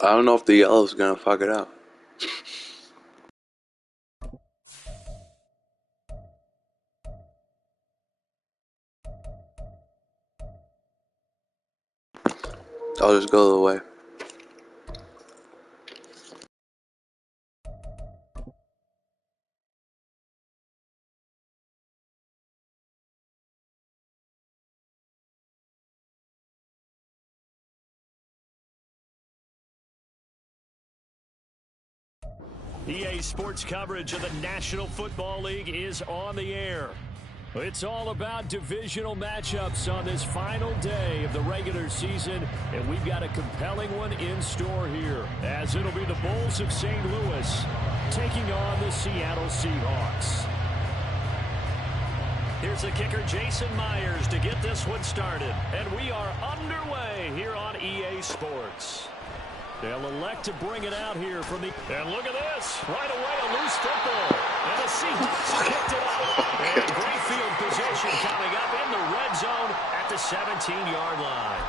I don't know if the yellow's gonna fuck it up. I'll just go the way. EA Sports coverage of the National Football League is on the air. It's all about divisional matchups on this final day of the regular season, and we've got a compelling one in store here, as it'll be the Bulls of St. Louis taking on the Seattle Seahawks. Here's the kicker, Jason Myers, to get this one started, and we are underway here on EA Sports. They'll elect to bring it out here from the... And look at this. Right away, a loose football. And the Seahawks picked it up. And great field position coming up in the red zone at the 17-yard line.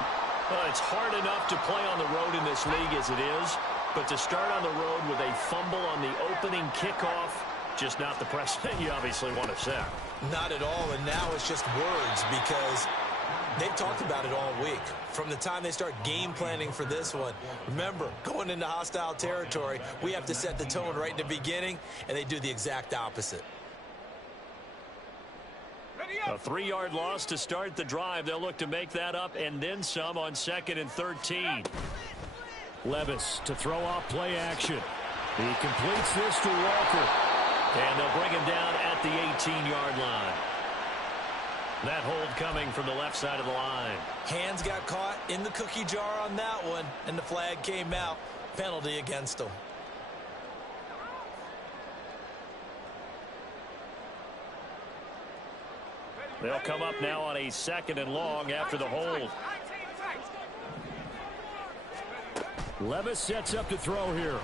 Well, it's hard enough to play on the road in this league as it is, but to start on the road with a fumble on the opening kickoff, just not the precedent you obviously want to set. Not at all, and now it's just words because they've talked about it all week. From the time they start game planning for this one, remember, going into hostile territory, we have to set the tone right in the beginning, and they do the exact opposite. A 3-yard loss to start the drive. They'll look to make that up and then some on 2nd and 13. Levis to throw off play action. He completes this to Walker. And they'll bring him down at the 18-yard line. That hold coming from the left side of the line. Hands got caught in the cookie jar on that one, and the flag came out. Penalty against them. They'll come up now on a 2nd and long after the hold. Levis sets up to throw here.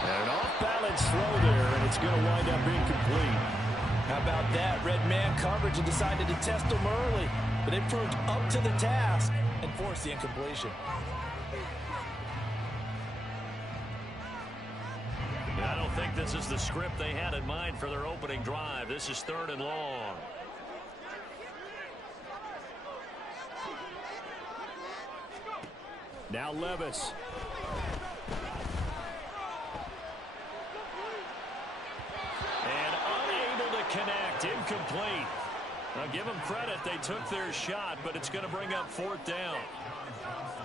And an off-balance throw there, and it's going to wind up incomplete. How about that? Red man coverage and decided to test them early, but it proved up to the task and forced the incompletion. I don't think this is the script they had in mind for their opening drive. This is 3rd and long. Now Levis. And unable to connect. Incomplete. Now give them credit. They took their shot, but it's going to bring up 4th down.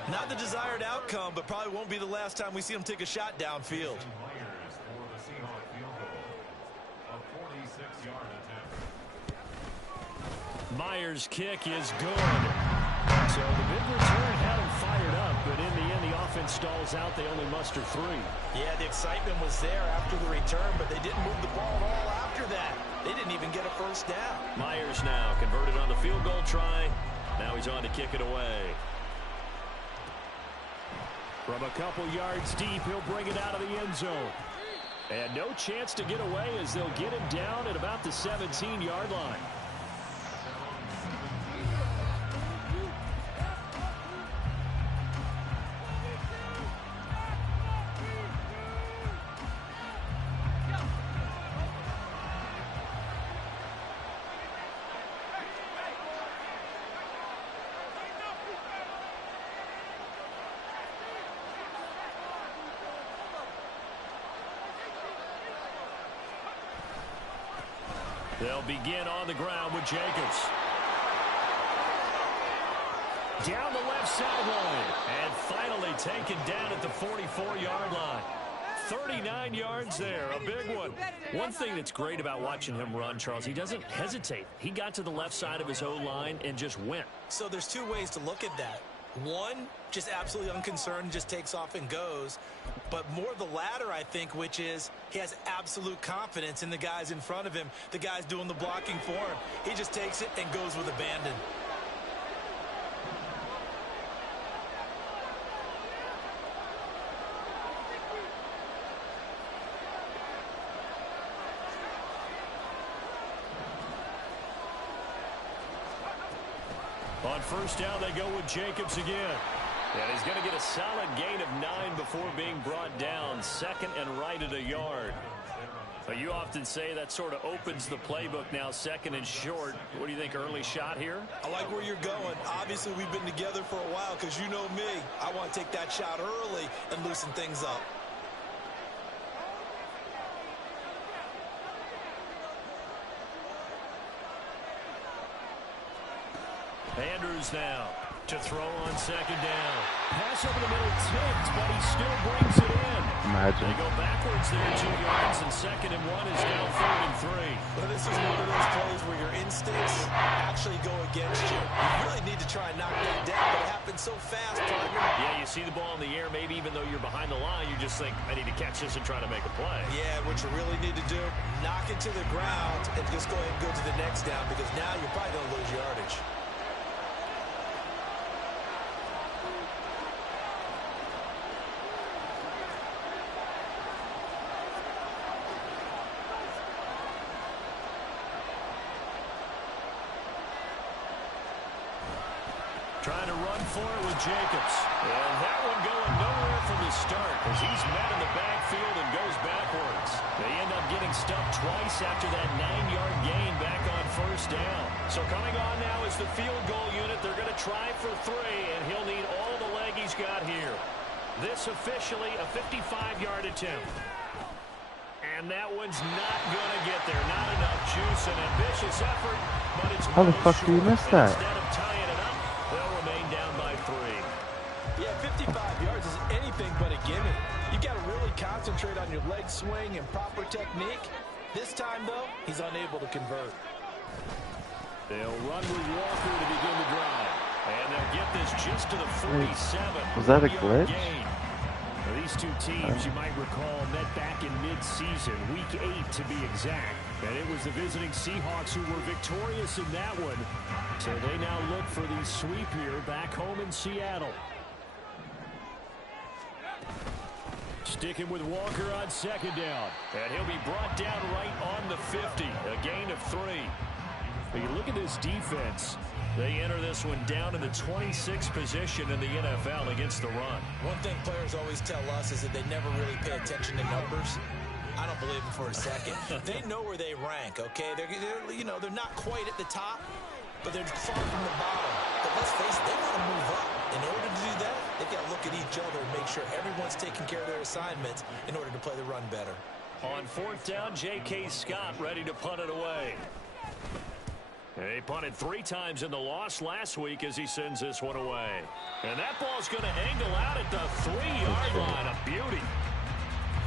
Not the desired outcome, but probably won't be the last time we see them take a shot downfield. Myers' kick is good. So the big return had him fired up, but in the end, the offense stalls out. They only muster 3. Yeah, the excitement was there after the return, but they didn't move the ball at all after that. They didn't even get a first down. Myers now converted on the field goal try. Now he's on to kick it away. From a couple yards deep, he'll bring it out of the end zone. And no chance to get away as they'll get him down at about the 17-yard line. They'll begin on the ground with Jacobs. Down the left sideline. And finally taken down at the 44-yard line. 39 yards there, a big one. One thing that's great about watching him run, Charles, he doesn't hesitate. He got to the left side of his O-line and just went. So there's two ways to look at that. One, just absolutely unconcerned, just takes off and goes. But more the latter, I think, which is he has absolute confidence in the guys in front of him, the guys doing the blocking for him. He just takes it and goes with abandon. On first down, they go with Jacobs again. And he's going to get a solid gain of 9 before being brought down. Second and right at a yard. But you often say that sort of opens the playbook now, second and short. What do you think, early shot here? I like where you're going. Obviously, we've been together for a while because you know me. I want to take that shot early and loosen things up. Andrews now to throw on second down. Pass over the middle tipped, but he still brings it in. Imagine. They go backwards there 2 yards, and second and 1 is now 3rd and 3. Well, this is one of those plays where your instincts actually go against you. You really need to try and knock that down, but it happens so fast, partner. Yeah, you see the ball in the air, maybe even though you're behind the line, you just think, I need to catch this and try to make a play. Yeah, what you really need to do, knock it to the ground and just go ahead and go to the next down because now you're probably going to lose yardage. Trying to run for it with Jacobs. And that one going nowhere from the start as he's met in the backfield and goes backwards. They end up getting stuffed twice after that 9-yard gain back on first down. So coming on now is the field goal unit. They're going to try for 3, and he'll need all the leg he's got here. This officially a 55-yard attempt. And that one's not going to get there. Not enough juice. An ambitious effort, but it's How the fuck do you miss that? Instead of tying it up, they'll remain down by 3. Yeah, 55 yards is anything but a gimme. You got to really concentrate on your leg swing and proper technique. This time, though, he's unable to convert. They'll run with Walker to begin the drive. And they'll get this just to the 47. Was that a glitch? Gain. Now, these two teams, you might recall, met back in mid-season, week 8 to be exact. And it was the visiting Seahawks who were victorious in that one. So they now look for the sweep here back home in Seattle. Sticking with Walker on second down. And he'll be brought down right on the 50. A gain of 3. But you look at this defense. They enter this one down in the 26th position in the NFL against the run. One thing players always tell us is that they never really pay attention to numbers. I don't believe them for a second. They know where they rank, okay? They're not quite at the top, but they're far from the bottom. But let's face it, they want to move up. In order to do that, they've got to look at each other and make sure everyone's taking care of their assignments in order to play the run better. On fourth down, J.K. Scott ready to punt it away. He punted 3 times in the loss last week as he sends this one away. And that ball's going to angle out at the 3-yard line. A beauty.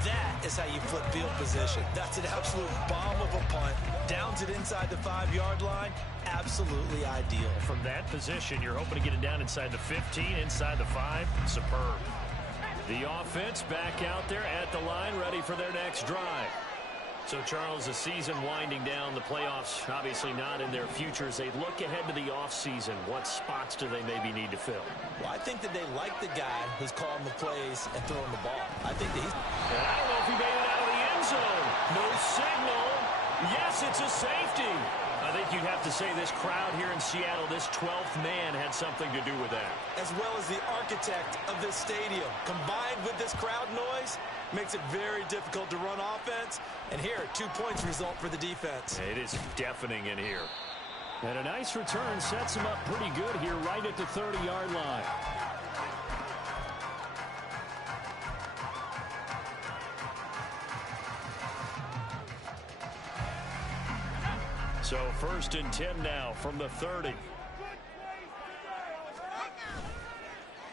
That is how you flip field position. That's an absolute bomb of a punt. Downs it inside the 5-yard line. Absolutely ideal. From that position, you're hoping to get it down inside the 15, inside the 5. Superb. The offense back out there at the line, ready for their next drive. So, Charles, the season winding down, the playoffs obviously not in their future. As they look ahead to the offseason, what spots do they maybe need to fill? Well, I think that they like the guy who's calling the plays and throwing the ball. I think that he's... And I don't know if he made it out of the end zone. No signal. Yes, it's a safety. I think you'd have to say this crowd here in Seattle, this 12th man had something to do with that. As well as the architect of this stadium. Combined with this crowd noise, makes it very difficult to run offense. And here, 2 points result for the defense. It is deafening in here. And a nice return sets him up pretty good here right at the 30-yard line. So 1st and 10 now from the 30.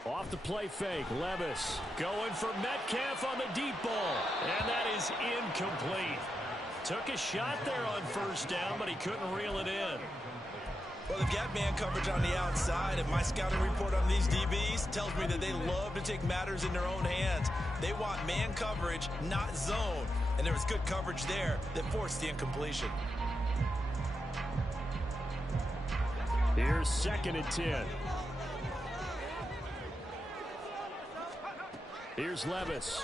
Off the play fake, Levis going for Metcalf on the deep ball. And that is incomplete. Took a shot there on first down, but he couldn't reel it in. Well, they've got man coverage on the outside, and my scouting report on these DBs tells me that they love to take matters in their own hands. They want man coverage, not zone. And there was good coverage there that forced the incompletion. Here's 2nd and 10. Here's Levis.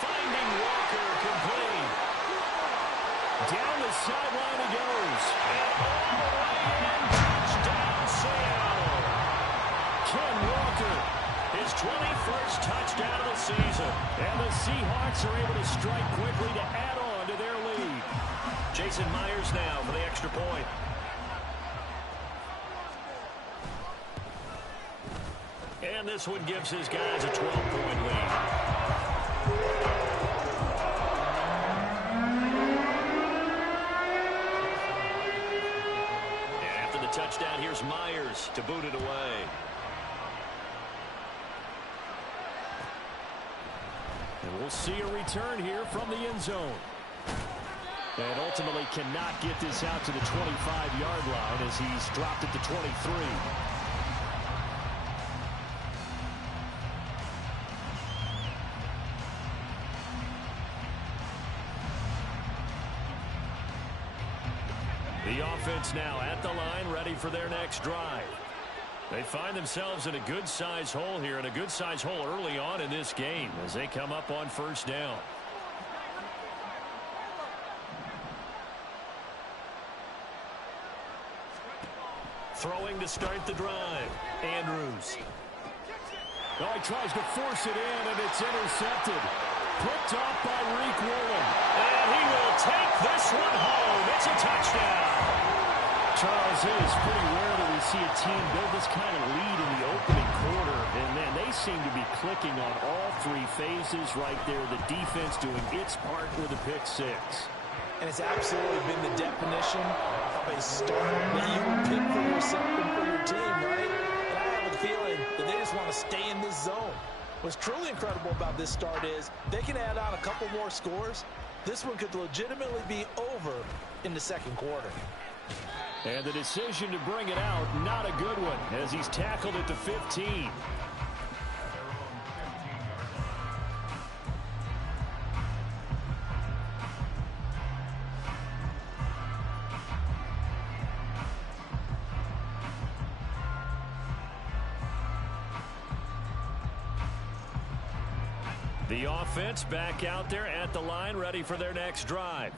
Finding Walker complete. Down the sideline he goes. And all the way in. Touchdown, Seattle. Ken Walker, his 21st touchdown of the season. And the Seahawks are able to strike quickly to add on to their lead. Jason Myers now for the extra point. And this one gives his guys a 12-point lead. And after the touchdown, here's Myers to boot it away. And we'll see a return here from the end zone. And ultimately cannot get this out to the 25-yard line as he's dropped it to 23. The offense now at the line, ready for their next drive. They find themselves in a good-sized hole here, and a good-sized hole early on in this game as they come up on first down. Throwing to start the drive. Andrews. Oh, he tries to force it in, and it's intercepted. Picked off by Reek Woolen. And he will take this one home. It's a touchdown. Charles, it is pretty rare that we see a team build this kind of lead in the opening quarter. And, man, they seem to be clicking on all three phases right there. The defense doing its part with a pick six. And it's absolutely been the definition of a start that you would pick for yourself and for your team, right? And I have a feeling that they just want to stay in this zone. What's truly incredible about this start is they can add on a couple more scores. This one could legitimately be over in the second quarter. And the decision to bring it out, not a good one, as he's tackled at the 15. The offense back out there at the line, ready for their next drive.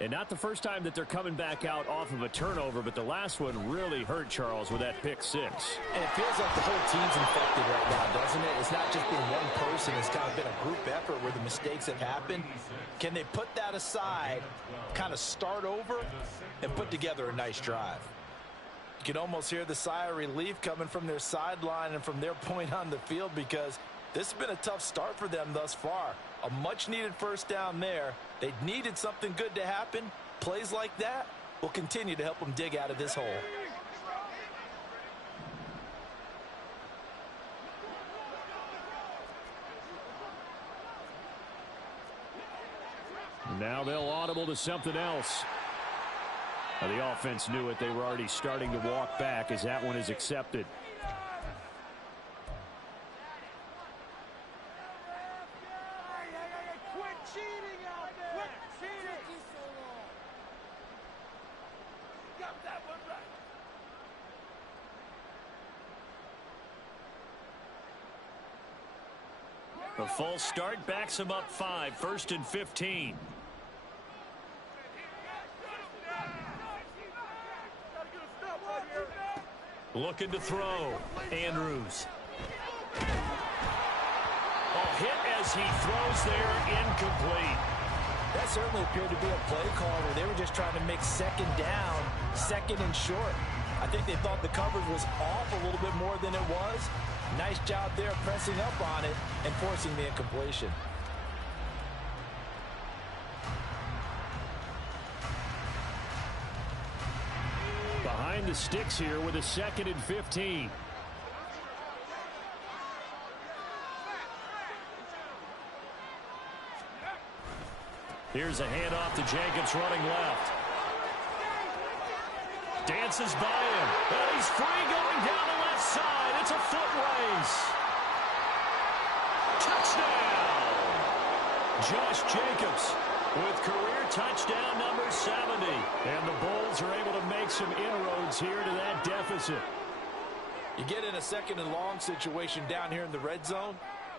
And not the first time that they're coming back out off of a turnover, but the last one really hurt Charles with that pick six. And it feels like the whole team's infected right now, doesn't it? It's not just been one person. It's kind of been a group effort where the mistakes have happened. Can they put that aside, kind of start over, and put together a nice drive? You can almost hear the sigh of relief coming from their sideline and from their point on the field, because this has been a tough start for them thus far. A much-needed first down there. They needed something good to happen. Plays like that will continue to help them dig out of this hole. Now they'll audible to something else. Now the offense knew it. They were already starting to walk back as that one is accepted. A full start backs him up 5, 1st and 15. Looking to throw. Andrews. Hit as he throws there, incomplete. That certainly appeared to be a play call where they were just trying to make second down, second and short. I think they thought the coverage was off a little bit more than it was. Nice job there pressing up on it and forcing the incompletion. Behind the sticks here with a 2nd and 15. Here's a handoff to Jacobs running left. Dances by him. And he's free going down the left side. It's a foot race. Touchdown. Josh Jacobs with career touchdown number 70. And the Bulls are able to make some inroads here to that deficit. You get in a 2nd and long situation down here in the red zone.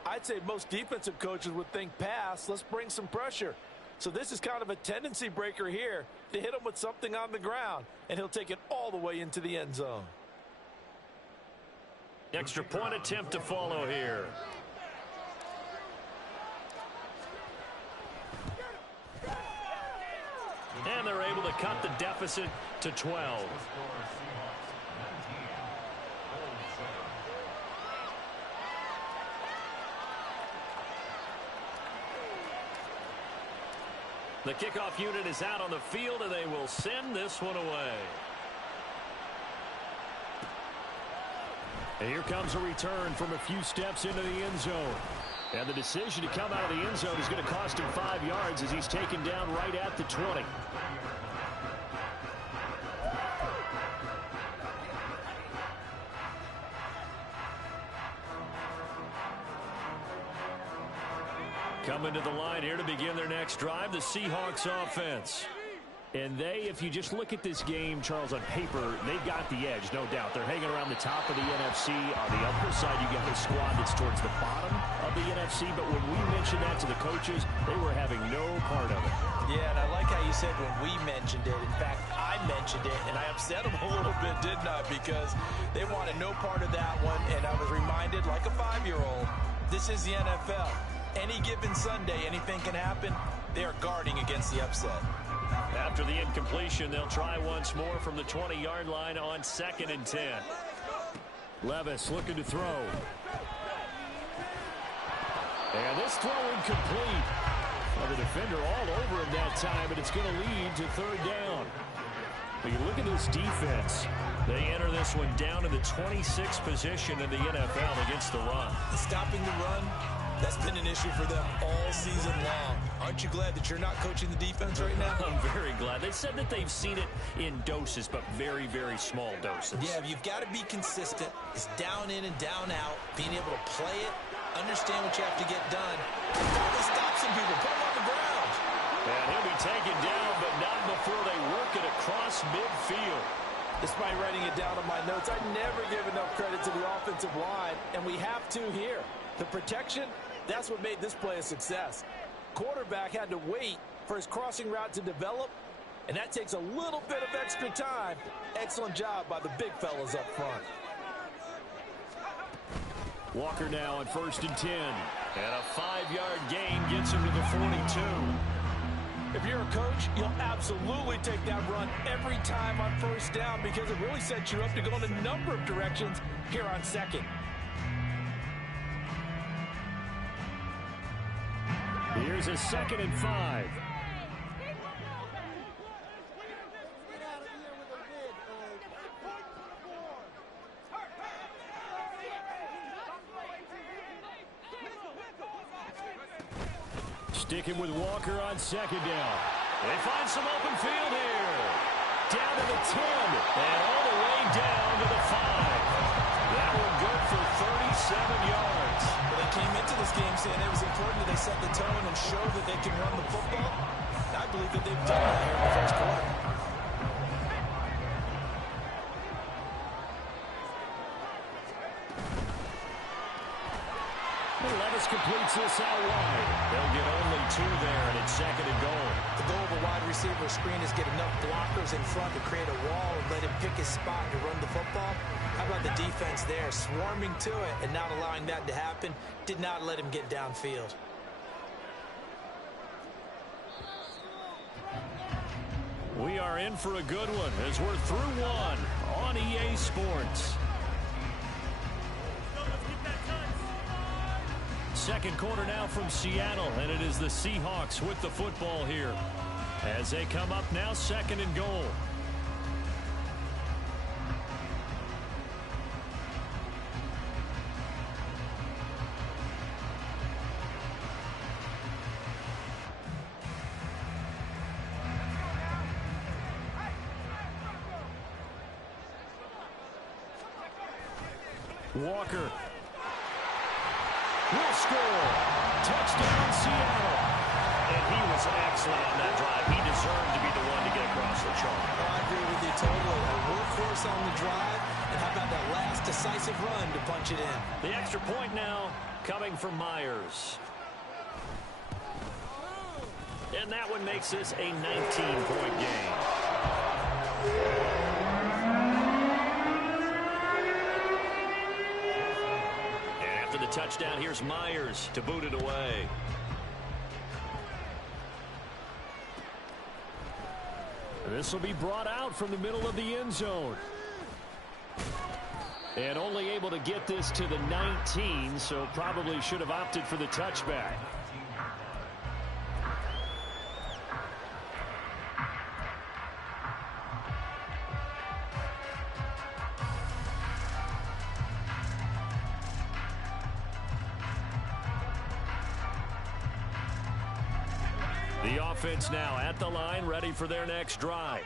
I'd say most defensive coaches would think pass. Let's bring some pressure. So this is kind of a tendency breaker here to hit him with something on the ground, and he'll take it all the way into the end zone. Extra point attempt to follow here. And they're able to cut the deficit to 12. The kickoff unit is out on the field, and they will send this one away. And here comes a return from a few steps into the end zone. And the decision to come out of the end zone is going to cost him 5 yards as he's taken down right at the 20. Coming to the line here to begin their next drive, the Seahawks offense. And they, if you just look at this game, Charles, on paper, they've got the edge, no doubt. They're hanging around the top of the NFC. On the other side, you get the squad that's towards the bottom of the NFC. But when we mentioned that to the coaches, they were having no part of it. Yeah, and I like how you said when we mentioned it. In fact, I mentioned it, and I upset them a little bit, didn't I? Because they wanted no part of that one, and I was reminded, like a 5-year-old, this is the NFL. Any given Sunday, anything can happen. They are guarding against the upset. After the incompletion, they'll try once more from the 20-yard line on 2nd and 10. Levis looking to throw. And this throw incomplete. Well, the defender all over him that time, but it's going to lead to 3rd down. But you look at this defense. They enter this one down in the 26th position in the NFL against the run. Stopping the run, that's been an issue for them all season long. Aren't you glad that you're not coaching the defense right now? I'm very glad. They said that they've seen it in doses, but very, very small doses. Yeah, you've got to be consistent. It's down in and down out, being able to play it, understand what you have to get done. Finally stop some people, put them on the ground. And he'll be taken down, but not before they work it across midfield. Despite writing it down on my notes, I never give enough credit to the offensive line, and we have to here. The protection, that's what made this play a success. Quarterback had to wait for his crossing route to develop, and that takes a little bit of extra time. Excellent job by the big fellas up front. Walker now on 1st and 10. And a 5-yard gain gets him to the 42. If you're a coach, you'll absolutely take that run every time on 1st down because it really sets you up to go in a number of directions here on 2nd. Here's a 2nd and 5. Sticking with Walker on 2nd down. They find some open field here. Down to the 10 and all the way down to the 5. That one good for 37 yards. Well, they came into this game saying it was important that they set the tone and show that they can run the football. I believe that they've done that here in the first quarter. Levis completes this out wide. They'll get only 2 there, and it's 2nd and goal. The goal of a wide receiver screen is get enough blockers in front to create a wall and let him pick his spot to run the football. How about the defense there, swarming to it and not allowing that to happen? Did not let him get downfield. We are in for a good one as we're through one on EA Sports. Second quarter now from Seattle, and it is the Seahawks with the football here as they come up now 2nd and goal. Walker will score. Touchdown, Seattle. And he was excellent on that drive. He deserved to be the one to get across the chalk. I agree with you totally. A workhorse on the drive, and how about that last decisive run to punch it in? The extra point now coming from Myers. And that one makes this a 19-point game. And after the touchdown, here's Myers to boot it away. This will be brought out from the middle of the end zone. And only able to get this to the 19, so probably should have opted for the touchback. The offense now at the line, ready for their next drive.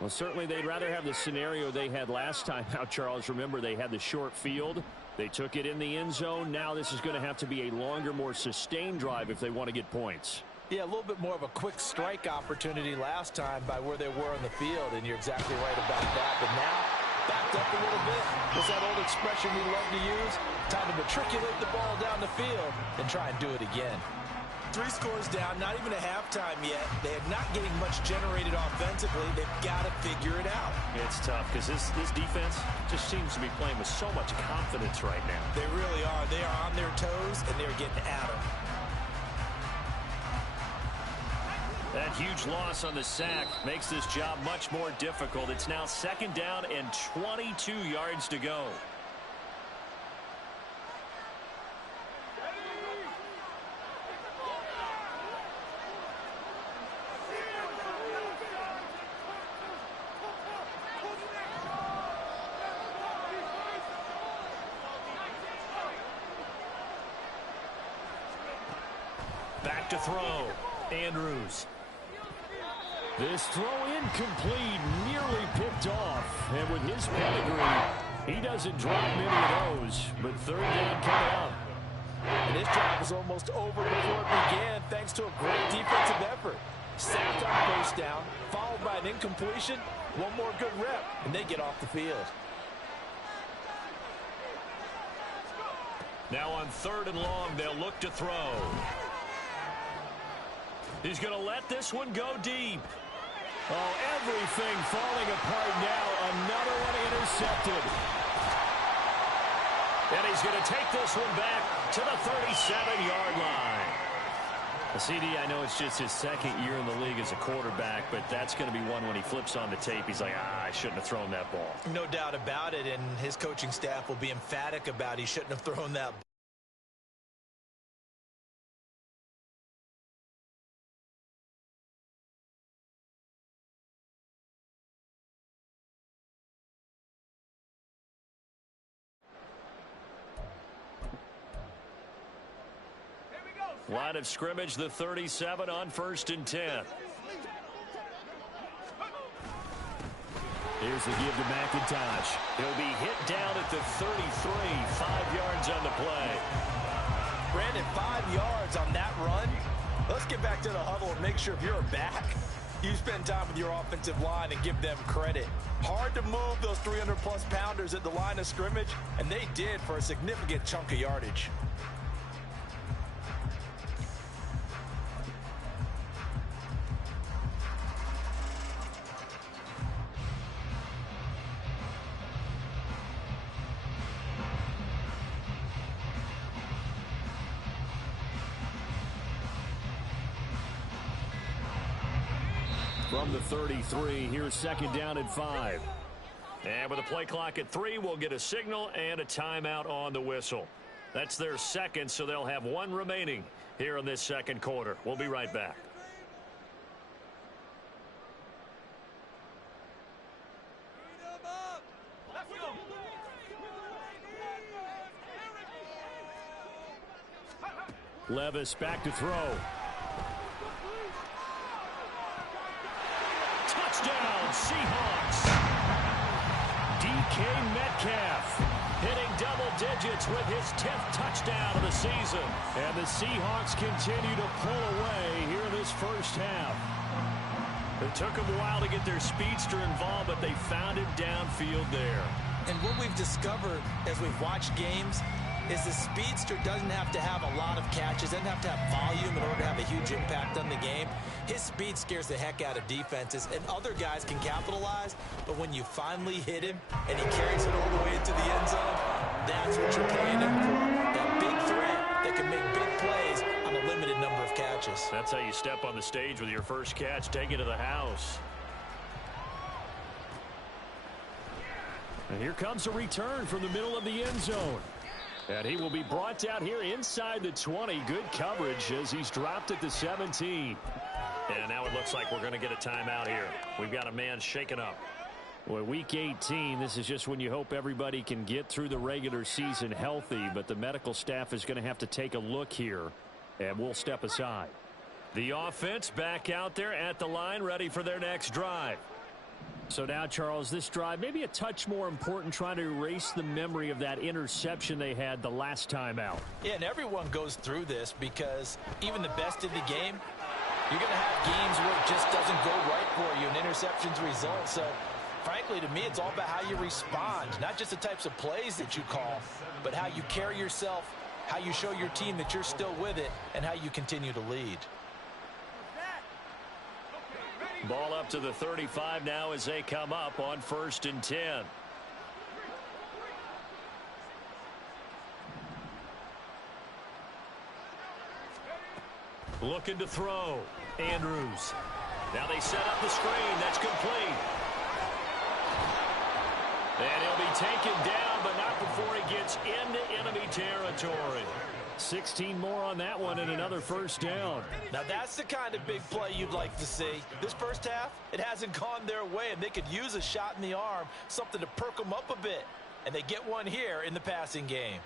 Well, certainly they'd rather have the scenario they had last time out, Charles. Remember, they had the short field. They took it in the end zone. Now this is going to have to be a longer, more sustained drive if they want to get points. Yeah, a little bit more of a quick strike opportunity last time by where they were on the field, and you're exactly right about that. But now, backed up a little bit. What's that old expression we love to use? Time to matriculate the ball down the field and try and do it again. 3 scores down, not even a halftime yet. They are not getting much generated offensively. They've got to figure it out. It's tough because this defense just seems to be playing with so much confidence right now. They really are. They are on their toes, and they're getting at them. That huge loss on the sack makes this job much more difficult. It's now 2nd down and 22 yards to go. Back to throw. Andrews. This throw incomplete, nearly picked off. And with his pedigree, he doesn't drop many of those. But 3rd down coming up. And this drive was almost over before it began thanks to a great defensive effort. Sacked on 1st down, followed by an incompletion. One more good rep, and they get off the field. Now on 3rd and long, they'll look to throw. He's going to let this one go deep. Oh, everything falling apart now. Another one intercepted. And he's going to take this one back to the 37-yard line. CD, I know it's just his 2nd year in the league as a quarterback, but that's going to be one when he flips on the tape. He's like, I shouldn't have thrown that ball. No doubt about it, and his coaching staff will be emphatic about he shouldn't have thrown that ball. Line of scrimmage, the 37 on 1st and 10. Here's the give to McIntosh. He'll be hit down at the 33, 5 yards on the play. Brandon, 5 yards on that run. Let's get back to the huddle and make sure if you're a back, you spend time with your offensive line and give them credit. Hard to move those 300-plus pounders at the line of scrimmage, and they did for a significant chunk of yardage. From the 33, here's 2nd down and 5. And with a play clock at 3, we'll get a signal and a timeout on the whistle. That's their 2nd, so they'll have 1 remaining here in this 2nd quarter. We'll be right back. Levis back to throw. Touchdown, Seahawks. DK Metcalf hitting double digits with his 10th touchdown of the season. And the Seahawks continue to pull away here in this first half. It took them a while to get their speedster involved, but they found him downfield there. And what we've discovered as we've watched games, is the speedster doesn't have to have a lot of catches, doesn't have to have volume in order to have a huge impact on the game. His speed scares the heck out of defenses, and other guys can capitalize, but when you finally hit him and he carries it all the way into the end zone, that's what you're paying him for. That big threat that can make big plays on a limited number of catches. That's how you step on the stage with your first catch. Take it to the house. And here comes a return from the middle of the end zone. And he will be brought down here inside the 20. Good coverage as he's dropped at the 17. And now it looks like we're going to get a timeout here. We've got a man shaken up. Well, week 18, this is just when you hope everybody can get through the regular season healthy, but the medical staff is going to have to take a look here, and we'll step aside. The offense back out there at the line, ready for their next drive. So now, Charles, this drive maybe a touch more important, trying to erase the memory of that interception they had the last time out. Yeah, and everyone goes through this because even the best in the game, you're going to have games where it just doesn't go right for you and interceptions result. So, frankly, to me, it's all about how you respond, not just the types of plays that you call, but how you carry yourself, how you show your team that you're still with it, and how you continue to lead. Ball up to the 35 now as they come up on 1st and 10. Looking to throw. Andrews. Now they set up the screen. That's complete. And he'll be taken down, but not before he gets into enemy territory. 16 more on that one and another first down. Now that's the kind of big play you'd like to see. This first half, it hasn't gone their way, and they could use a shot in the arm, something to perk them up a bit. And they get one here in the passing game.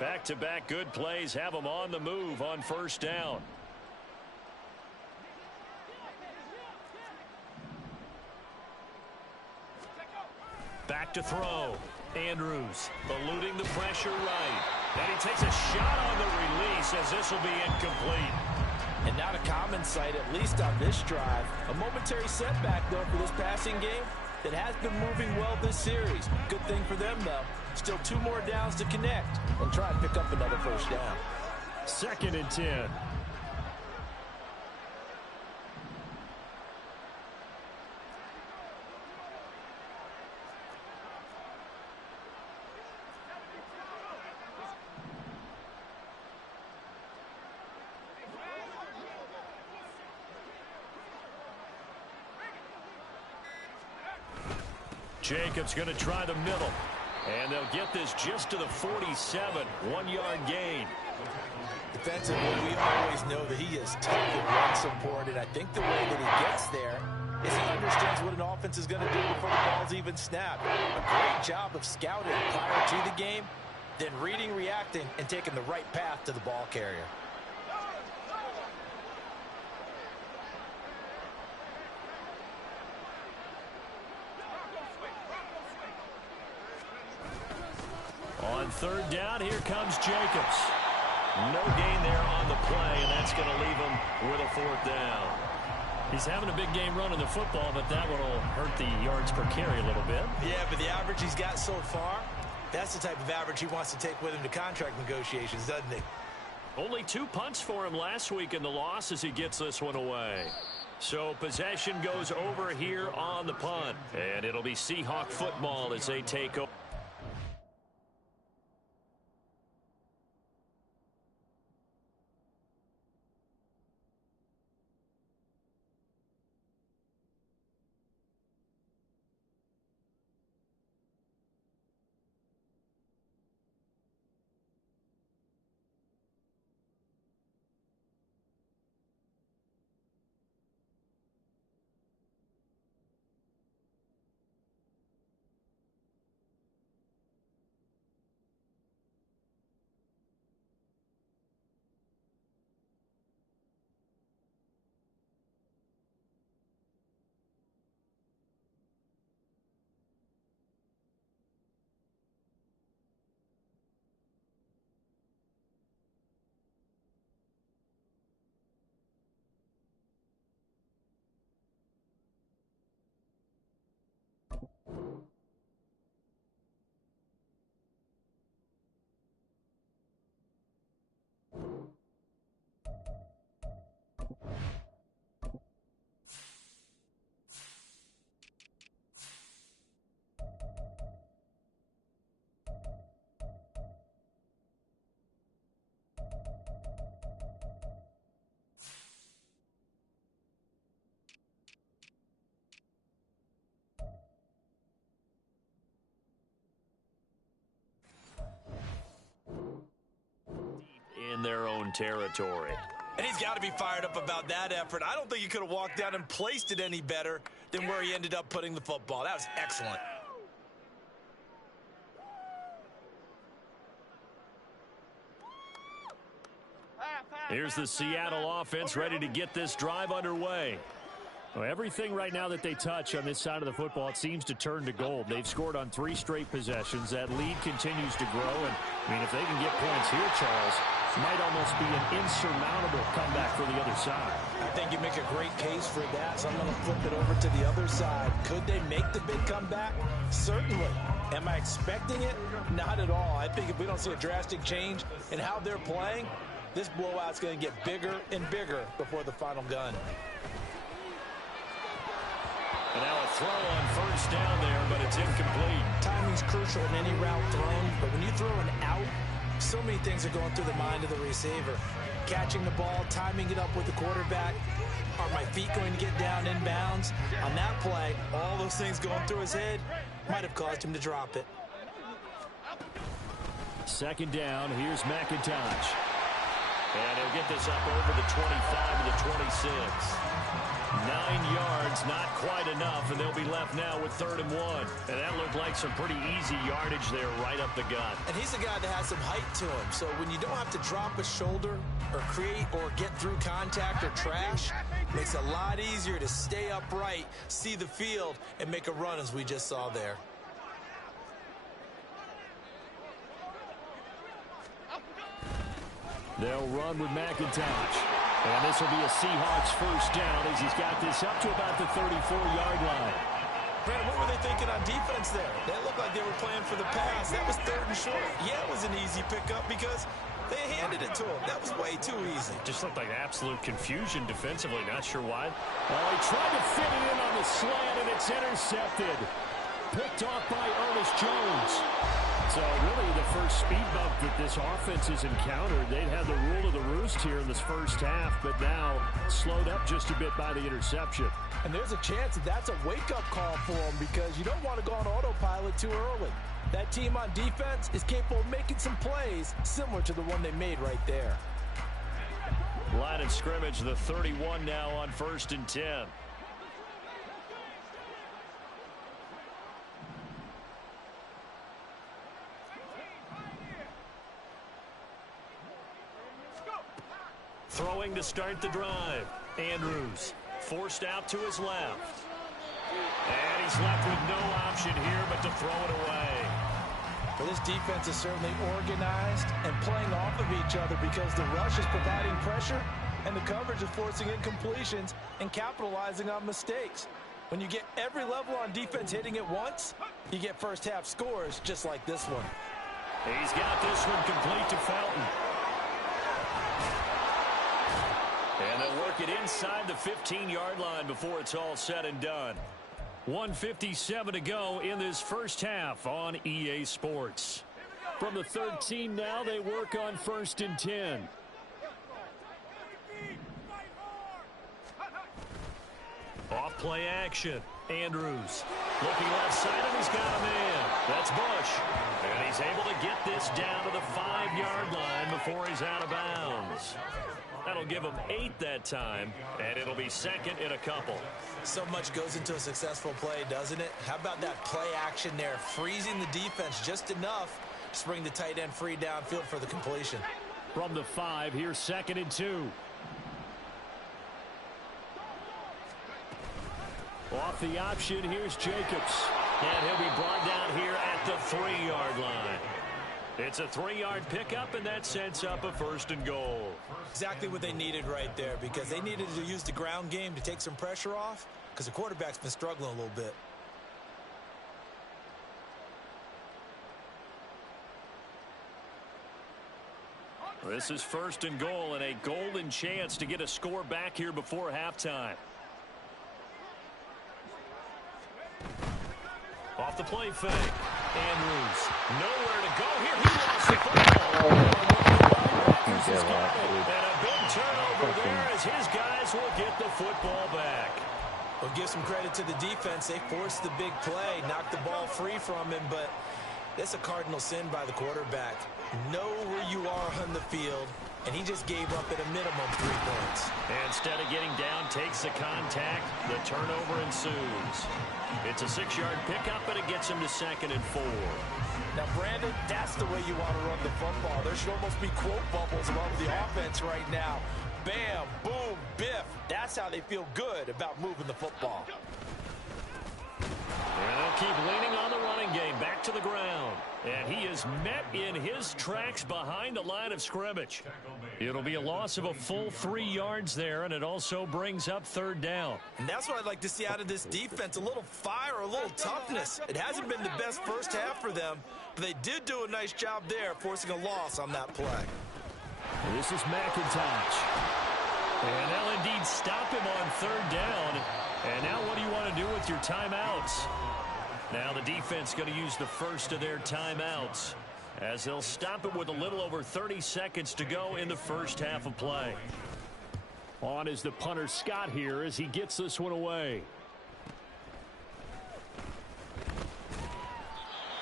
Back-to-back good plays have them on the move on first down. Back to throw. Andrews eluding the pressure right. And he takes a shot on the release as this will be incomplete. And not a common sight, at least on this drive. A momentary setback, though, for this passing game that has been moving well this series. Good thing for them, though. Still 2 more downs to connect and try and pick up another first down. 2nd and 10. Jacobs going to try the middle. And they'll get this just to the 47. 1-yard gain. Defensively, we always know that he is tough and run support. And I think the way that he gets there is he understands what an offense is going to do before the ball's even snapped. A great job of scouting prior to the game, then reading, reacting, and taking the right path to the ball carrier. On 3rd down, here comes Jacobs. No gain there on the play, and that's going to leave him with a 4th down. He's having a big game running the football, but that one will hurt the yards per carry a little bit. Yeah, but the average he's got so far, that's the type of average he wants to take with him to contract negotiations, doesn't he? Only 2 punts for him last week in the loss as he gets this one away. So possession goes over here on the punt, and it'll be Seahawk football as they take over. in their own territory. And he's got to be fired up about that effort. I don't think he could have walked down and placed it any better than where he ended up putting the football. That was excellent. Here's the Seattle offense ready to get this drive underway. Well, everything right now that they touch on this side of the football, it seems to turn to gold. They've scored on 3 straight possessions. That lead continues to grow. And, I mean, if they can get points here, Charles, it might almost be an insurmountable comeback for the other side. I think you make a great case for that, so I'm going to flip it over to the other side. Could they make the big comeback? Certainly. Am I expecting it? Not at all. I think if we don't see a drastic change in how they're playing, this blowout's going to get bigger and bigger before the final gun. And now a throw on first down there, but it's incomplete. Timing's crucial in any route thrown, but when you throw an out, so many things are going through the mind of the receiver. Catching the ball, timing it up with the quarterback. Are my feet going to get down in bounds? On that play, all those things going through his head might have caused him to drop it. Second down, here's McIntosh. And he'll get this up over the 25 to the 26. 9 yards, not quite enough, and they'll be left now with 3rd and 1. And that looked like some pretty easy yardage there right up the gut. And he's a guy that has some height to him, so when you don't have to drop a shoulder or create or get through contact or trash, it makes it a lot easier to stay upright, see the field, and make a run as we just saw there. They'll run with McIntosh. And this will be a Seahawks first down as he's got this up to about the 34-yard line. Brad, what were they thinking on defense there? They looked like they were playing for the pass. That was 3rd and short. Yeah, it was an easy pickup because they handed it to him. That was way too easy. Just looked like absolute confusion defensively. Not sure why. Oh, he tried to fit it in on the slant, and it's intercepted. Picked off by Ernest Jones. So really the first speed bump that this offense has encountered. They'd had the rule of the roost here in this first half, but now slowed up just a bit by the interception. And there's a chance that that's a wake-up call for them because you don't want to go on autopilot too early. That team on defense is capable of making some plays similar to the one they made right there. Line of scrimmage, the 31 now on 1st and 10. Throwing to start the drive. Andrews forced out to his left. And he's left with no option here but to throw it away. But this defense is certainly organized and playing off of each other because the rush is providing pressure and the coverage is forcing incompletions and capitalizing on mistakes. When you get every level on defense hitting it once, you get first half scores just like this one. He's got this one complete to Felton. And they'll work it inside the 15-yard line before it's all said and done. 1:57 to go in this first half on EA Sports. From the 13 now, they work on 1st and 10. Off play action. Andrews looking left side, and he's got a man. That's Bush. And he's able to get this down to the 5-yard line before he's out of bounds. That'll give him 8 that time, and it'll be 2nd and a couple. So much goes into a successful play, doesn't it? How about that play action there, freezing the defense just enough to bring the tight end free downfield for the completion. From the 5, here's 2nd and 2. Off the option, here's Jacobs. And he'll be brought down here at the 3-yard line. It's a 3-yard pickup, and that sets up a 1st and goal. Exactly what they needed right there because they needed to use the ground game to take some pressure off because the quarterback's been struggling a little bit. This is 1st and goal and a golden chance to get a score back here before halftime. Off the play fake. Andrews nowhere to go here. He lost the football. And a big turnover there as his guys will get the football back. We'll give some credit to the defense. They forced the big play, knocked the ball free from him, but that's a cardinal sin by the quarterback. Know where you are on the field, and he just gave up at a minimum 3 points. Instead of getting down, takes the contact. The turnover ensues. It's a 6-yard pickup, but it gets him to 2nd and 4. Now, Brandon, that's the way you want to run the football. There should almost be quote bubbles above the offense right now. Bam, boom, biff. That's how they feel good about moving the football. And they'll keep leaning on the running game. Back to the ground. And he is met in his tracks behind the line of scrimmage. It'll be a loss of a full 3 yards there, and it also brings up 3rd down. And that's what I'd like to see out of this defense, a little fire, a little toughness. It hasn't been the best first half for them, but they did do a nice job there, forcing a loss on that play. This is McIntosh. And they'll indeed stop him on 3rd down. And now what do you want to do with your timeouts? Now the defense going to use the first of their timeouts as they'll stop it with a little over 30 seconds to go in the first half of play. On is the punter Scott here as he gets this one away.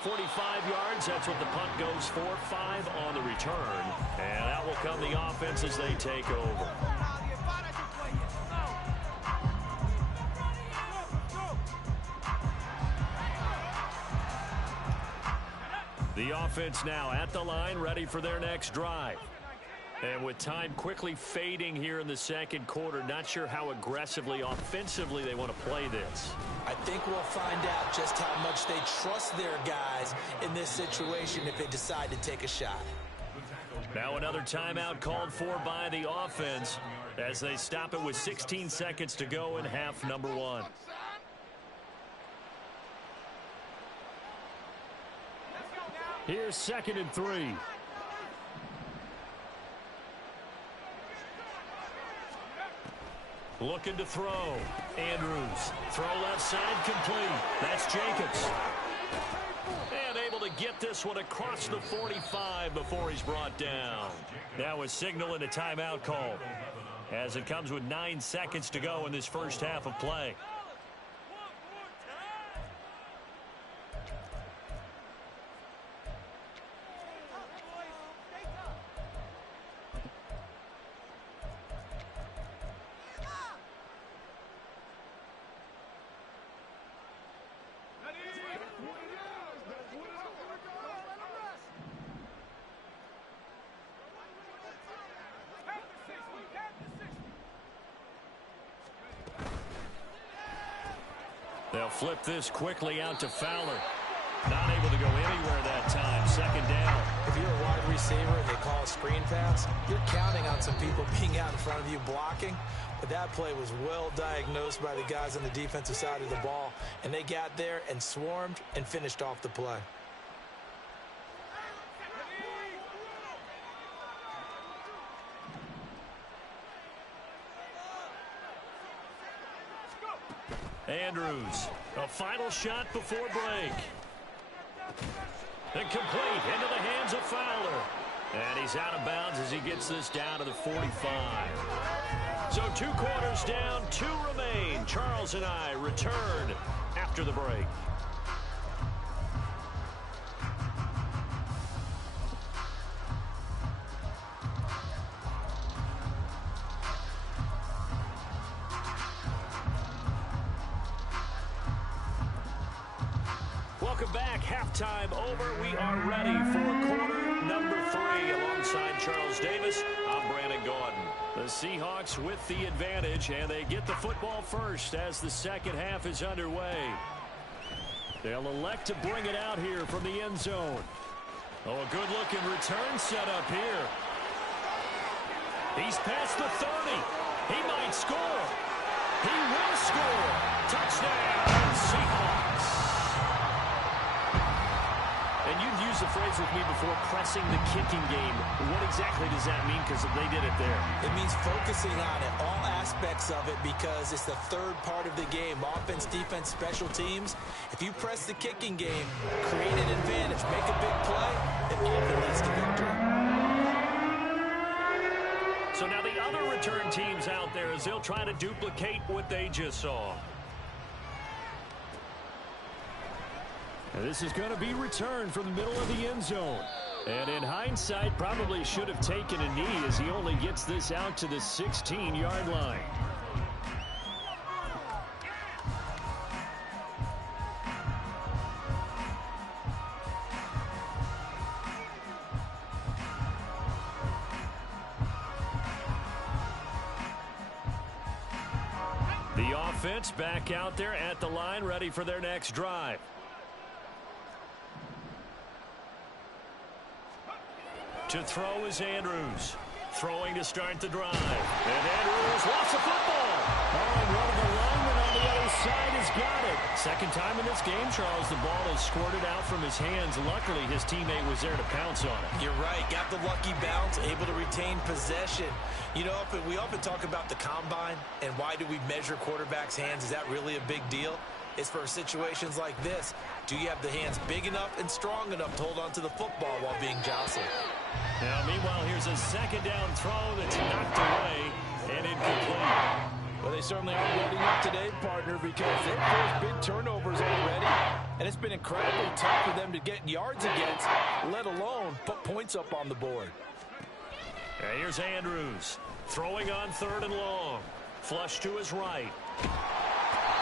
45 yards, that's what the punt goes for. 5 on the return. And out will come the offense as they take over. The offense now at the line, ready for their next drive. And with time quickly fading here in the second quarter, not sure how aggressively, offensively they want to play this. I think we'll find out just how much they trust their guys in this situation if they decide to take a shot. Now another timeout called for by the offense as they stop it with 16 seconds to go in half number 1. Here's 2nd and 3. Looking to throw. Andrews. Throw left side complete. That's Jacobs. And able to get this one across the 45 before he's brought down. Now a signal and a timeout call as it comes with 9 seconds to go in this first half of play. They'll flip this quickly out to Fowler. Not able to go anywhere that time. 2nd down. If you're a wide receiver and they call a screen pass, you're counting on some people being out in front of you blocking. But that play was well diagnosed by the guys on the defensive side of the ball. And they got there and swarmed and finished off the play. Andrews, a final shot before break. And complete into the hands of Fowler. And he's out of bounds as he gets this down to the 45. So 2 quarters down, 2 remain. Charles and I return after the break. Welcome back. Halftime over. We are ready for quarter number 3. Alongside Charles Davis, I'm Brandon Gordon. The Seahawks with the advantage, and they get the football first as the second half is underway. They'll elect to bring it out here from the end zone. Oh, a good-looking return set up here. He's past the 30. He might score. He will score. Touchdown, Seahawks. And you've used the phrase with me before, pressing the kicking game. What exactly does that mean? Because they did it there. It means focusing on it, all aspects of it, because it's the third part of the game. Offense, defense, special teams. If you press the kicking game, create an advantage, make a big play, it often leads to victory. So now the other return teams out there as they'll try to duplicate what they just saw. And this is going to be returned from the middle of the end zone. And in hindsight, probably should have taken a knee as he only gets this out to the 16-yard line. The offense back out there at the line, ready for their next drive. To throw is Andrews. Throwing to start the drive. And Andrews lost the football. Oh, and one of the linemen on the other side has got it. Second time in this game, Charles, the ball has squirted out from his hands. Luckily, his teammate was there to pounce on it. You're right. Got the lucky bounce, able to retain possession. You know, we often talk about the combine and why do we measure quarterbacks' hands. Is that really a big deal? It's for situations like this. Do you have the hands big enough and strong enough to hold on to the football while being jostled? Now, meanwhile, here's a second down throw that's knocked away and incomplete. Well, they certainly are loading up today, partner, because they've forced big turnovers already. And it's been incredibly tough for them to get yards against, let alone put points up on the board. And here's Andrews throwing on 3rd and long. Flush to his right.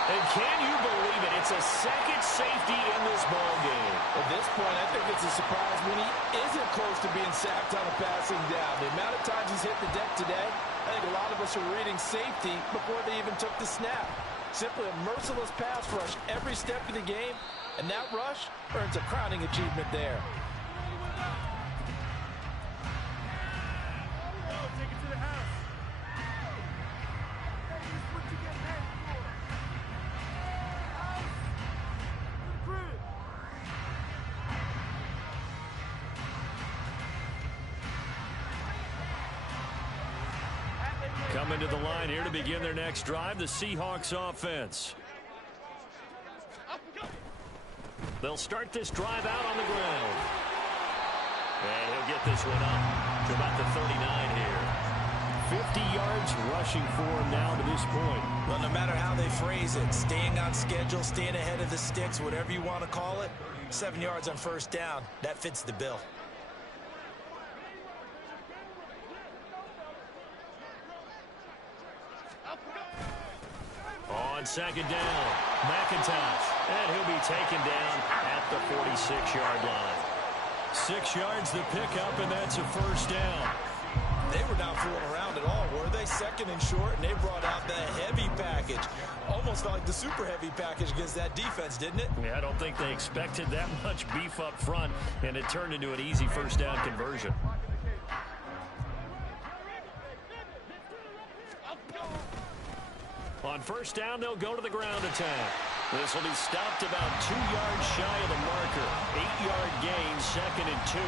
And can you believe it? It's a second safety in this ball game. At this point, I think it's a surprise when he isn't close to being sacked on a passing down. The amount of times he's hit the deck today, I think a lot of us are reading safety before they even took the snap. Simply a merciless pass rush every step of the game, and that rush earns a crowning achievement there. Coming to the line here to begin their next drive, the Seahawks offense. They'll start this drive out on the ground. And he'll get this one up to about the 39 here. 50 yards rushing for him now to this point. Well, no matter how they phrase it, staying on schedule, staying ahead of the sticks, whatever you want to call it, 7 yards on first down, that fits the bill. On second down, McIntosh. And he'll be taken down at the 46-yard line. 6 yards the pickup, and that's a first down. They were not fooling around at all, were they? Second and short, and they brought out the heavy package. Almost felt like the super heavy package against that defense, didn't it? Yeah, I don't think they expected that much beef up front, and it turned into an easy first down conversion. On first down, they'll go to the ground attack. This will be stopped about 2 yards shy of the marker. 8-yard gain, 2nd and 2.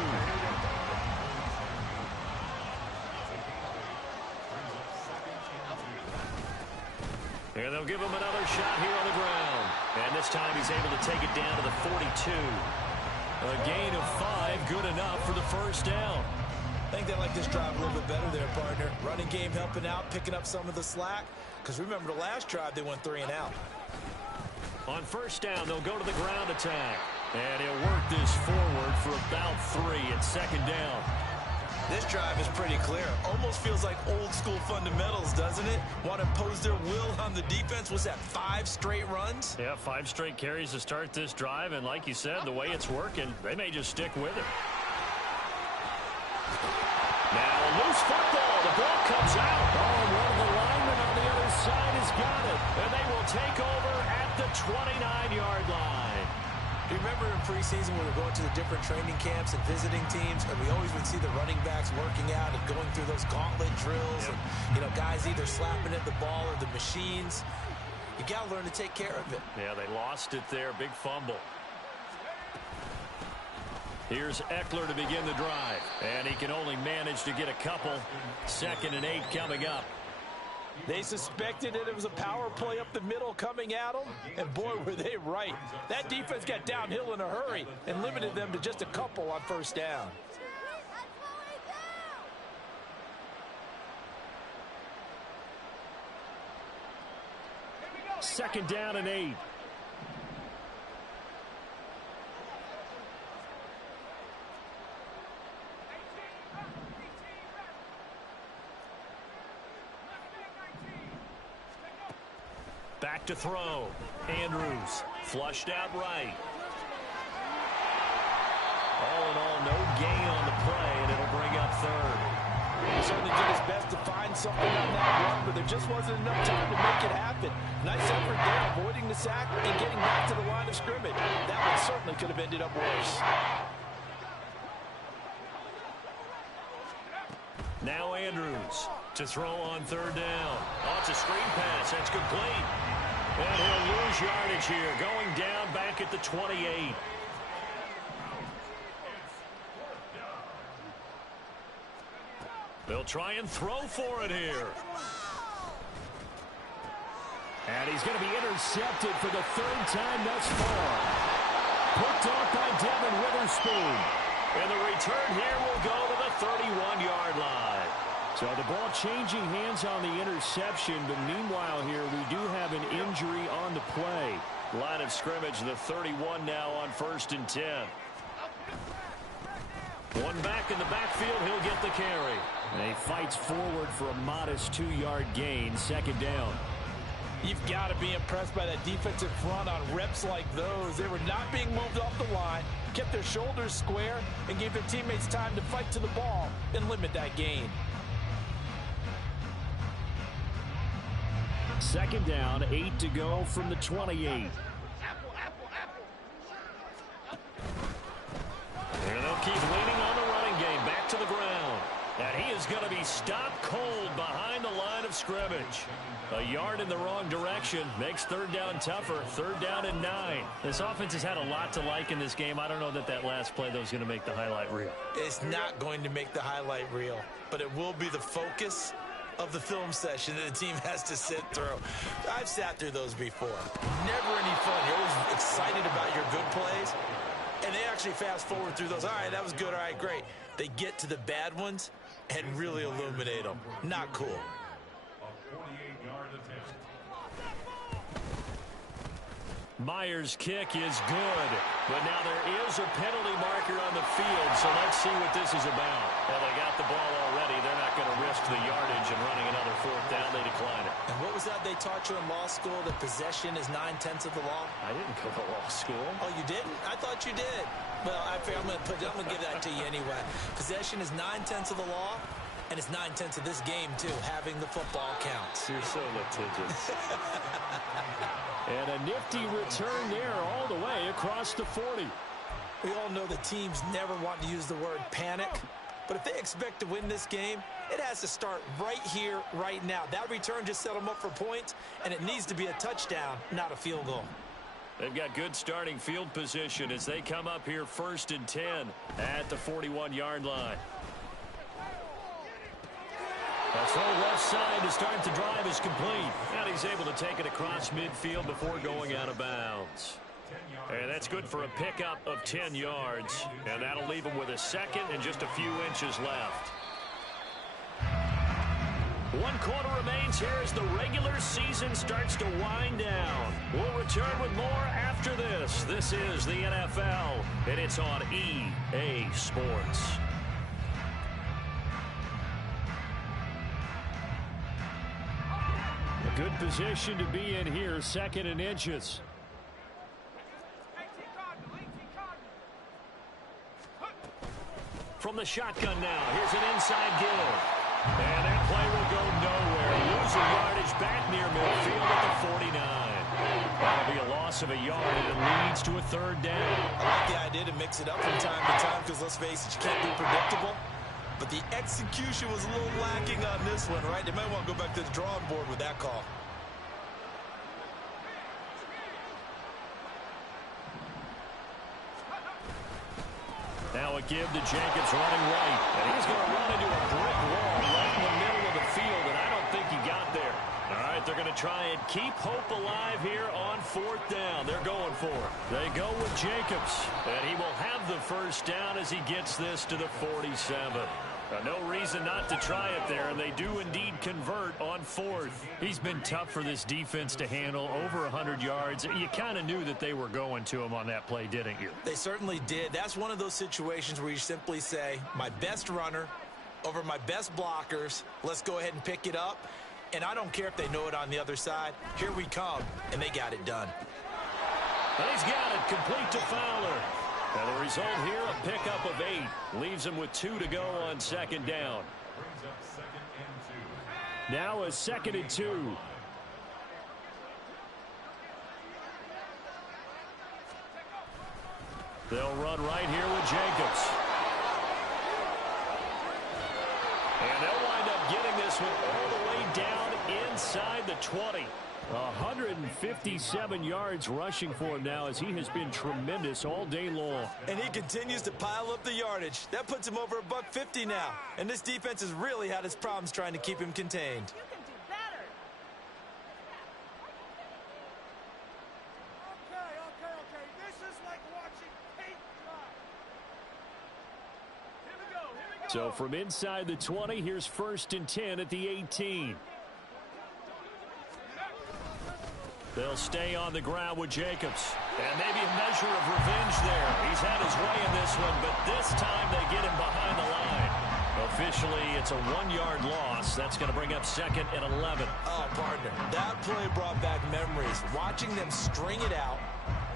And they'll give him another shot here on the ground. And this time he's able to take it down to the 42. A gain of 5, good enough for the first down. I think they like this drive a little bit better there, partner. Running game helping out, picking up some of the slack. Because remember, the last drive, they went 3 and out. On first down, they'll go to the ground attack. And he'll work this forward for about 3 at second down. This drive is pretty clear. Almost feels like old school fundamentals, doesn't it? Want to impose their will on the defense. Was that 5 straight runs? Yeah, 5 straight carries to start this drive. And like you said, the way it's working, they may just stick with it. Now a loose football. The ball comes out. Oh, and one of the linemen on the other side has got it. And they will take over at the 29-yard line. Do you remember in preseason when we were going to the different training camps and visiting teams, and we always would see the running backs working out and going through those gauntlet drills, and, you know, guys either slapping at the ball or the machines. You got to learn to take care of it. Yeah, they lost it there. Big fumble. Here's Eckler to begin the drive, and he can only manage to get a couple. 2nd and 8 coming up. They suspected that it was a power play up the middle coming at them, and boy, were they right. That defense got downhill in a hurry and limited them to just a couple on first down. Second down and 8. Back to throw. Andrews flushed out right. All in all, no gain on the play, and it'll bring up third. He certainly did his best to find something on that run, but there just wasn't enough time to make it happen. Nice effort there, avoiding the sack and getting back to the line of scrimmage. That one certainly could have ended up worse. Now Andrews to throw on third down. Oh, it's a screen pass. That's complete. And he'll lose yardage here, going down back at the 28. They'll try and throw for it here. And he's going to be intercepted for the third time thus far. Picked off by Devin Witherspoon. And the return here will go to the 31-yard line. So the ball changing hands on the interception, but meanwhile here we do have an injury on the play. Line of scrimmage, the 31 now on 1st and 10. One back in the backfield, he'll get the carry. And he fights forward for a modest 2-yard gain, 2nd down. You've got to be impressed by that defensive front on reps like those. They were not being moved off the line, kept their shoulders square, and gave their teammates time to fight to the ball and limit that gain. 2nd down, 8 to go from the 28. And they'll keep leaning on the running game, back to the ground. And he is going to be stopped cold behind the line of scrimmage. A yard in the wrong direction makes 3rd down tougher. 3rd down and 9. This offense has had a lot to like in this game. I don't know that last play, though, is going to make the highlight reel. It's not going to make the highlight reel, but it will be the focus of the film session that the team has to sit through. I've sat through those before. Never any fun. You're always excited about your good plays, and they actually fast forward through those. All right, that was good. All right, great. They get to the bad ones and really illuminate them. Not cool. Myers' kick is good, but now there is a penalty marker on the field, so let's see what this is about. Well, they got the ball already. They're not going to risk the yardage and running another 4th down. They decline it. And what was that they taught you in law school, that possession is 9/10 of the law? I didn't go to law school. Oh, you didn't? I thought you did. Well, I'm going to give that to you anyway. Possession is 9/10 of the law, and it's 9/10 of this game, too, having the football counts. You're so litigious. And a nifty return there all the way across the 40. We all know the teams never want to use the word panic, but if they expect to win this game, it has to start right here, right now. That return just set them up for points, and it needs to be a touchdown, not a field goal. They've got good starting field position as they come up here 1st and 10 at the 41-yard line. The throw left side to start the drive is complete. And he's able to take it across midfield before going out of bounds. And that's good for a pickup of 10 yards. And that'll leave him with a 2nd and just a few inches left. 1 quarter remains here as the regular season starts to wind down. We'll return with more after this. This is the NFL, and it's on EA Sports. A good position to be in here, 2nd and inches. From the shotgun now, here's an inside give. And that play will go nowhere. Losing yardage back near midfield at the 49. That'll be a loss of a yard, and it leads to a 3rd down. I like the idea to mix it up from time to time because, let's face it, you can't be predictable. But the execution was a little lacking on this one, right? They might want to go back to the drawing board with that call. Now a give to Jacobs running right. And he's going to run into a brick wall right in the middle of the field, and I don't think he got there. All right, they're going to try and keep hope alive here on 4th down. They're going for it. They go with Jacobs, and he will have the 1st down as he gets this to the 47. No reason not to try it there, and they do indeed convert on 4th. He's been tough for this defense to handle, over 100 yards. You kind of knew that they were going to him on that play, didn't you? They certainly did. That's one of those situations where you simply say, my best runner over my best blockers, let's go ahead and pick it up. And I don't care if they know it on the other side. Here we come, and they got it done. And he's got it complete to Fowler. And the result here, a pickup of 8. Leaves him with 2 to go on second down. Now a 2nd and 2. They'll run right here with Jacobs. And they'll wind up getting this one all the way down inside the 20. 157 yards rushing for him now, as he has been tremendous all day long. And he continues to pile up the yardage. That puts him over $150 now. And this defense has really had its problems trying to keep him contained. You can do better. Okay. This is like watching paint dry. Here we go. So from inside the 20, here's 1st and 10 at the 18. They'll stay on the ground with Jacobs. And maybe a measure of revenge there. He's had his way in this one, but this time they get him behind the line. Officially, it's a 1-yard loss. That's going to bring up 2nd and 11. Oh, partner, that play brought back memories. Watching them string it out,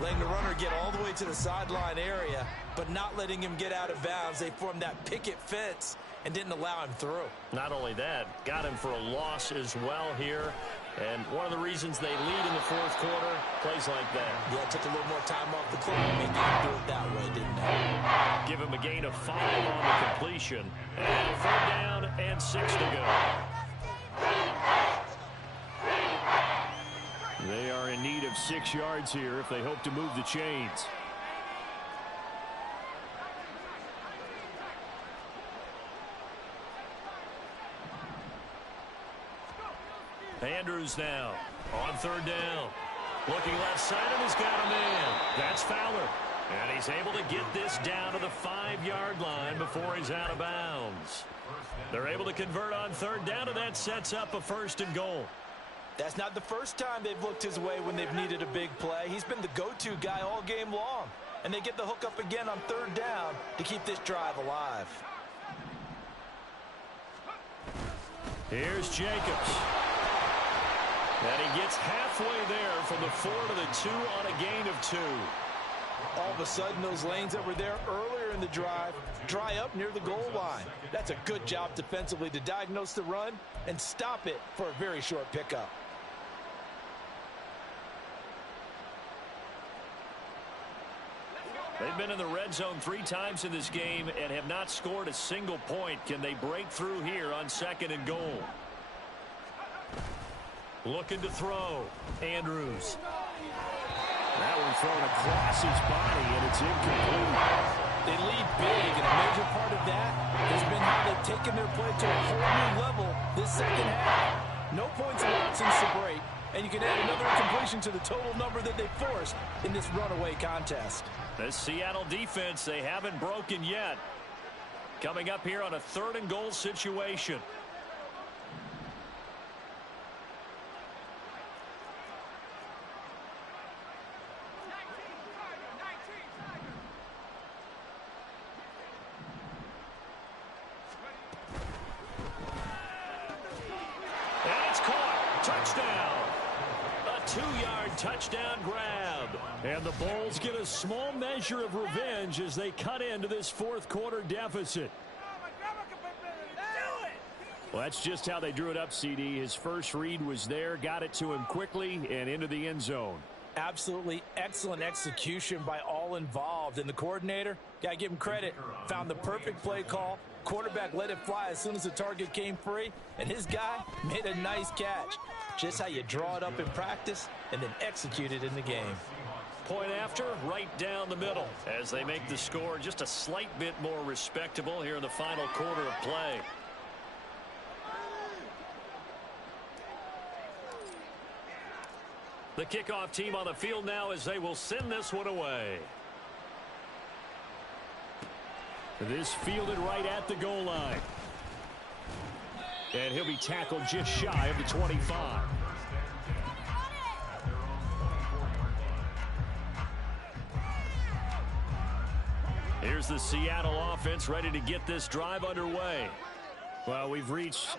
letting the runner get all the way to the sideline area, but not letting him get out of bounds. They formed that picket fence and didn't allow him through. Not only that, got him for a loss as well here. And one of the reasons they lead in the 4th quarter, plays like that. Yeah, took a little more time off the clock, making him do it that way, didn't they? Give him a gain of 5 on the completion. And 3rd down and 6 to go. They are in need of 6 yards here if they hope to move the chains. Andrews now on 3rd down. Looking left side, and he's got a man. That's Fowler. And he's able to get this down to the 5-yard line before he's out of bounds. They're able to convert on 3rd down, and that sets up a 1st and goal. That's not the first time they've looked his way when they've needed a big play. He's been the go-to guy all game long. And they get the hook up again on 3rd down to keep this drive alive. Here's Jacobs. And he gets halfway there from the 4 to the 2 on a gain of 2. All of a sudden, those lanes that were there earlier in the drive dry up near the goal line. That's a good job defensively to diagnose the run and stop it for a very short pickup. They've been in the red zone 3 times in this game and have not scored a single point. Can they break through here on 2nd and goal? Looking to throw. Andrews. That one thrown across his body, and it's incomplete. They lead big, and a major part of that has been how they've taken their play to a whole new level this 2nd half. No points allowed since the break, and you can add another incompletion to the total number that they forced in this runaway contest. This Seattle defense, they haven't broken yet. Coming up here on a 3rd and goal situation. Touchdown. A 2-yard touchdown grab. And the Bulls get a small measure of revenge as they cut into this 4th quarter deficit. Well, that's just how they drew it up, CD. His first read was there, got it to him quickly and into the end zone. Absolutely excellent execution by all involved. And the coordinator, got to give him credit, found the perfect play call. Quarterback let it fly as soon as the target came free, and his guy made a nice catch. Just how you draw it up in practice and then execute it in the game. Point after, right down the middle, as they make the score just a slight bit more respectable here in the final quarter of play. The kickoff team on the field now as they will send this one away. This fielded right at the goal line. And he'll be tackled just shy of the 25. Here's the Seattle offense ready to get this drive underway. Well, we've reached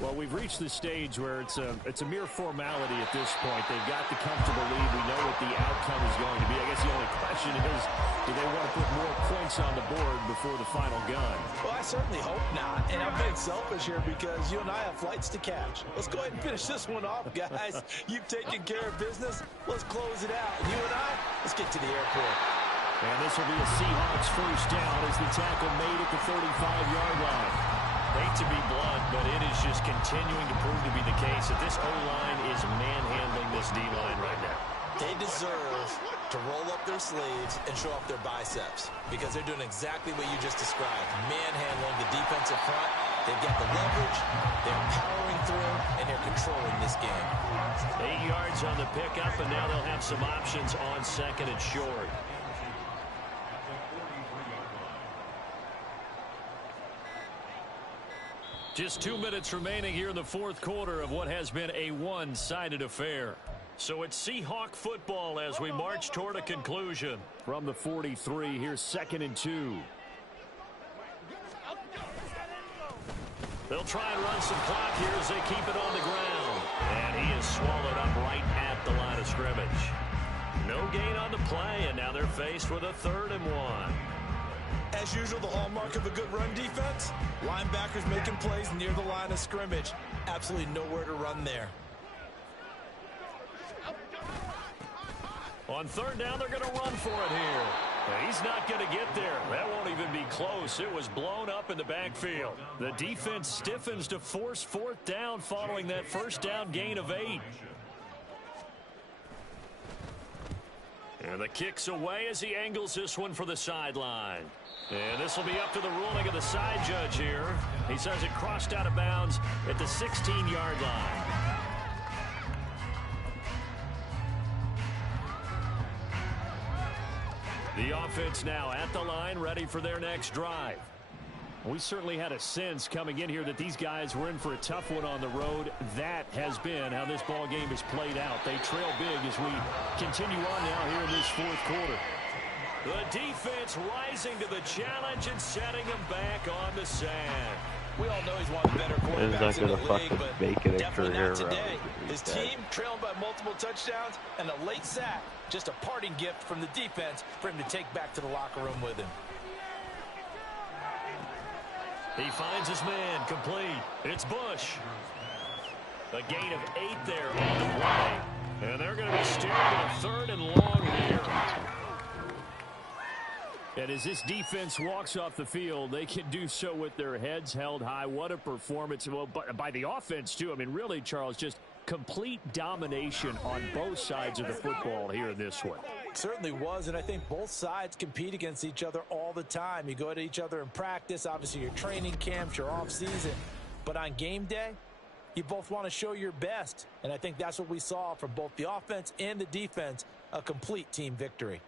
Well, we've reached the stage where it's a mere formality at this point. They've got the comfortable lead. We know what the outcome is going to be. I guess the only question is, do they want to put more points on the board before the final gun? Well, I certainly hope not. And I'm being selfish here because you and I have flights to catch. Let's go ahead and finish this one off, guys. You've taken care of business. Let's close it out. And you and I, let's get to the airport. And this will be a Seahawks first down as the tackle made at the 35-yard line. Hate to be blunt, but it is just continuing to prove to be the case that this O-line is manhandling this D-line right now. They deserve to roll up their sleeves and show off their biceps because they're doing exactly what you just described, manhandling the defensive front. They've got the leverage, they're powering through, and they're controlling this game. 8 yards on the pickup, and now they'll have some options on second and short. Just 2 minutes remaining here in the fourth quarter of what has been a one-sided affair. So it's Seahawk football as we march toward a conclusion. From the 43, here's 2nd and 2. They'll try and run some clock here as they keep it on the ground. And he is swallowed up right at the line of scrimmage. No gain on the play, and now they're faced with a 3rd and 1. As usual, the hallmark of a good run defense, linebackers making plays near the line of scrimmage. Absolutely nowhere to run there. On 3rd down, they're going to run for it here. He's not going to get there. That won't even be close. It was blown up in the backfield. The defense stiffens to force 4th down following that first down gain of 8. And the kick's away as he angles this one for the sideline. And this will be up to the ruling of the side judge here. He says it crossed out of bounds at the 16-yard line. The offense now at the line, ready for their next drive. We certainly had a sense coming in here that these guys were in for a tough one on the road. That has been how this ball game has played out. They trail big as we continue on now here in this fourth quarter. The defense rising to the challenge and setting them back on the sand. We all know he's one of the better quarterbacks in the league, but bacon definitely career not today. His team trailed by multiple touchdowns and a late sack. Just a parting gift from the defense for him to take back to the locker room with him. He finds his man complete. It's Bush. A gain of 8 there on the play. And they're going to be steering to 3rd and long here. And as this defense walks off the field, they can do so with their heads held high. What a performance. Well, by the offense, too. I mean, really, Charles, just complete domination on both sides of the football here in this one. Certainly was, and I think both sides compete against each other all the time. You go at each other in practice, obviously your training camps, your off-season. But on game day, you both want to show your best. And I think that's what we saw from both the offense and the defense, a complete team victory.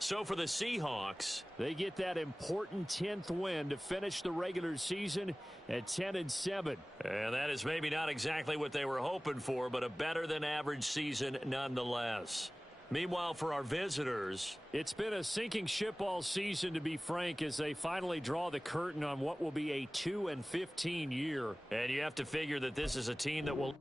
So for the Seahawks, they get that important 10th win to finish the regular season at 10-7. And that is maybe not exactly what they were hoping for, but a better than average season nonetheless. Meanwhile, for our visitors, it's been a sinking ship all season, to be frank, as they finally draw the curtain on what will be a 2-15 year. And you have to figure that this is a team that will